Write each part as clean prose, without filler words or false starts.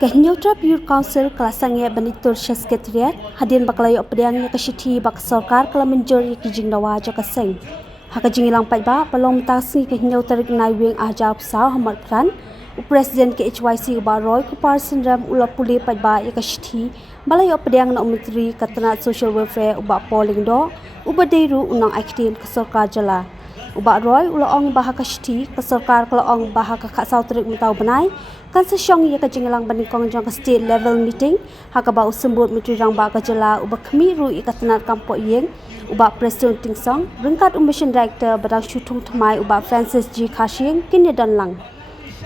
Kehnyotra Pure Council kelasangnya banitur Sekretariat hadirin bakalayo pediangnya kesyiti bak sarkar kala menjuri kijing dawa jaka seng. Haka jingilang paiba palong mentasi kehnyotra naiwing aja pesau Hamad Pran Presiden KHYC Baroy Kupar Sindram ula puli paiba ya kesyiti balayo pediang na menteri katanat social welfare ubak polling do uba deiru unang aktin ke sarkar jala. Ubak Roy ulaong baha kasyiti ke sarkar kalaong baha ka kasau terik mentau benai kan sesyong ia kejingilang bandingkong jang ke state level meeting haka ba usembut menteri rang ba kajala ubak kemiru ika tenat kampok yeng ubak presiden tingsong rengkat mission director badang syutung temai ubak Francis G. Kashing kini dan lang.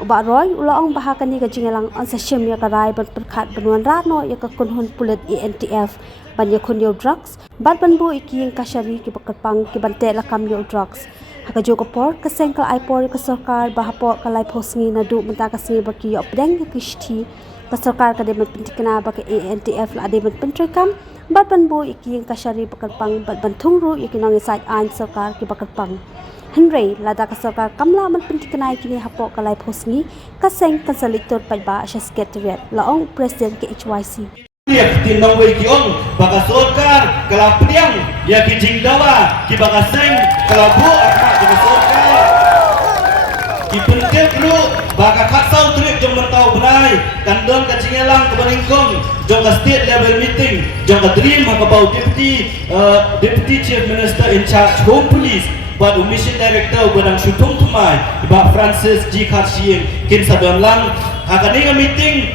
Ubak Roy ulaong baha kani kejingilang on sesyem ya karai berperkat benuan rano ya ke kunhun pulit ANTF ban ya kunyo drugs bat banbu iki yang kasyari ki bakapang ki bante lakam yo drugs. Haka juga por kesengkal aipor ke sarkar bahapor kalai posngi nadu mentah kasih bagi yo pedang ke kishti ke sarkar kade pentikna bagi ANTF la ade pentrikam bat banbu iki yang kasyari bakapang bat bantung ru iki nang side an sarkar ki bakapang Henry lada ke sarkar kamla pentikna kini hapor kalai posngi kaseng konsolidator paiba Sekretariat laong presiden KHYC dia tinong wei kiong baka sarkar kala pediang ya ki jingdawa ki baka seng kala bu akma ki sarkar ki pentek ru baka kasau trip jong mentau benai kandon ka jingelang ke baningkong jong ka state level meeting jong ka dream ka bau deputy chief minister in charge home police but mission director benang syutung tumai ba Francis G. Kashing kin sadon lang hakani meeting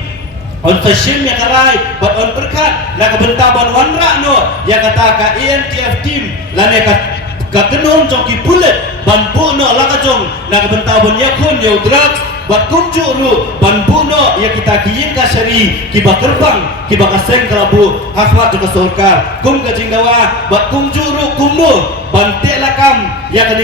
on fashion ya karai but on berkat na kabentaban wanra no ya kata ka ANTF team lane ka kenun jong ki bullet ban puno la ka jong na kabentaban ya kun ya drugs but kumju ru ban puno ya kita kiyin ka syari ki bakerbang ki bakaseng kalabu hakmat ka sarkar kum ka jingdawa but kumju ru kumu ban te lakam ya kani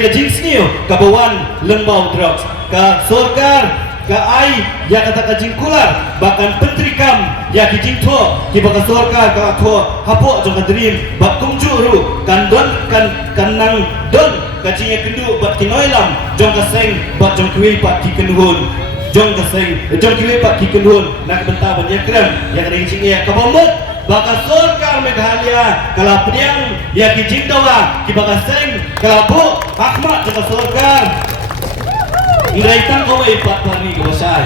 gajing snio ka bawan lembau drugs ka sarkar ka ai ya kata ka jingkular bahkan pentrikam ya ki jingtho ki baka sarkar ka tho hapo jong ka dream bak kumjuru kan don kan nang don ka jinge kendu bat ki noilam jong ka seng bat jong kui pat ki kenhun jong ka seng jong ki pat ki kenhun nak benta banyak krem ya ka jinge ka bomot baka sarkar Meghalaya kala pediang ya ki jingdawa ki baka seng kala bu hakmat jong ka sarkar Iraitan kau ipat hari kebasai.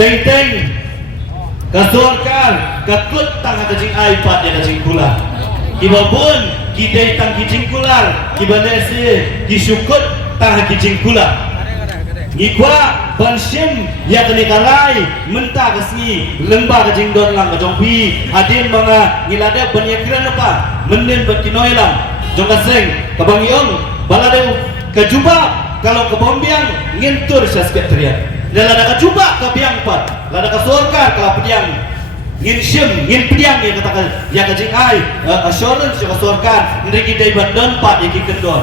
Teng ke sarkar kakut tang kajing iPad ya kajing kula. Ibabun kita tang kajing kular, ibanesi disukut tang kajing kula. Ngikwa bansim ya kenikalai mentah kesni lembah kajing don lang kajongpi adin mga ngilada banyakiran apa menen berkinoilang jong kaseng kabangiong balade kejuba kalau ke Bombiang ngintur Sekretariat dan lada ka cuba ke biang pat lada ka sarkar ka pediang ngin sim ngin pediang ya kata ya ka jing ai assurance ya ka sarkar ndiki dai bandon pat ya ki kendor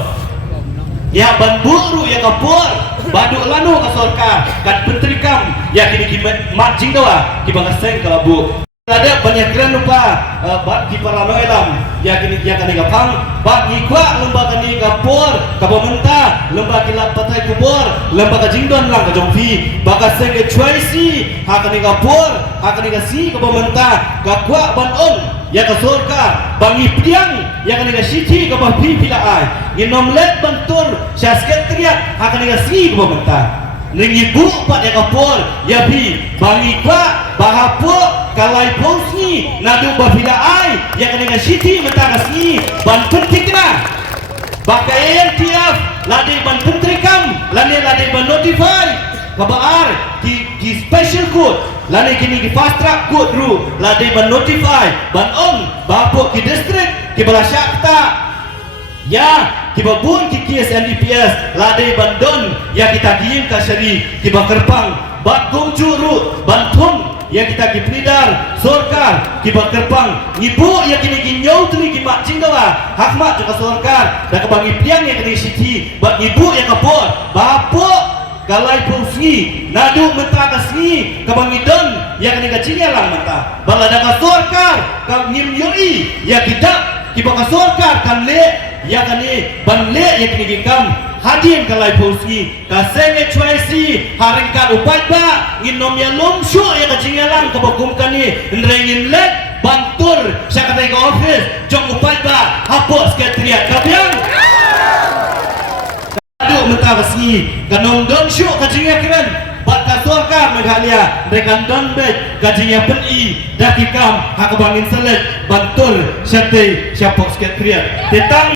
ya ban buru ya ka por badu lanu ka sarkar kat pentrikam ya kini ki mat jing dawa ki bangaseng kalabu ada banyak keren lupa bat di paranoilam ya kini ya kani gapang bat ikwa lembaga ni kapor kabamenta lembaga kilat patai kubur lembaga jingdon lang kajongfi baka senge choisi hakani kapor hakani kasi kabamenta kakwa banon ya ka sarkar bangi pediang ya kani siti kabapi pila ai nginomlet bantur Sekretariat hakani kasi kabamenta nengibu pat ya kapor ya bi bangi kwa bahapo kalai posni nadu bafila ai yang dengan siti mentangasni ban pentikna bakai ANTF lade ban pentrikam lade ban notify kabar di special code lade kini di fast track code ru lade ban notify ban on bapo ki district ki balasakta ya ki babun ki KSNDPS lade ban don ya kita kiim ka syari ki bakerpang bat kumjuru ban thum yang kita ki pelidar sarkar ki bakerpang ngibu ya kini ginyau tuli ki mak jingdawa hakmat juga sarkar dan kebangi piang yang kini siti bak ngibu yang kapor bapo galai pusngi nadu mentah kasngi kebangi don yang kini gajinya lang mentah balada ka sarkar ka ngim yoi ya kita ki baka sarkar kan le ya kini ban le ya kini gikam hadin kalai pulsi kaseng HYC haringkan upat ba inom ya lomsyo ya kajingalang kabakumkan ni nrengin let bantul siya katay ka office jong upat ba hapos sekretariat kabyang aduh mentawas ni ganong donsyo kajingakiran Bat kasorka Meghalaya rekan donbet gajinya peni dakikam hakabangin selet bantul syate syapok sekretariat tetang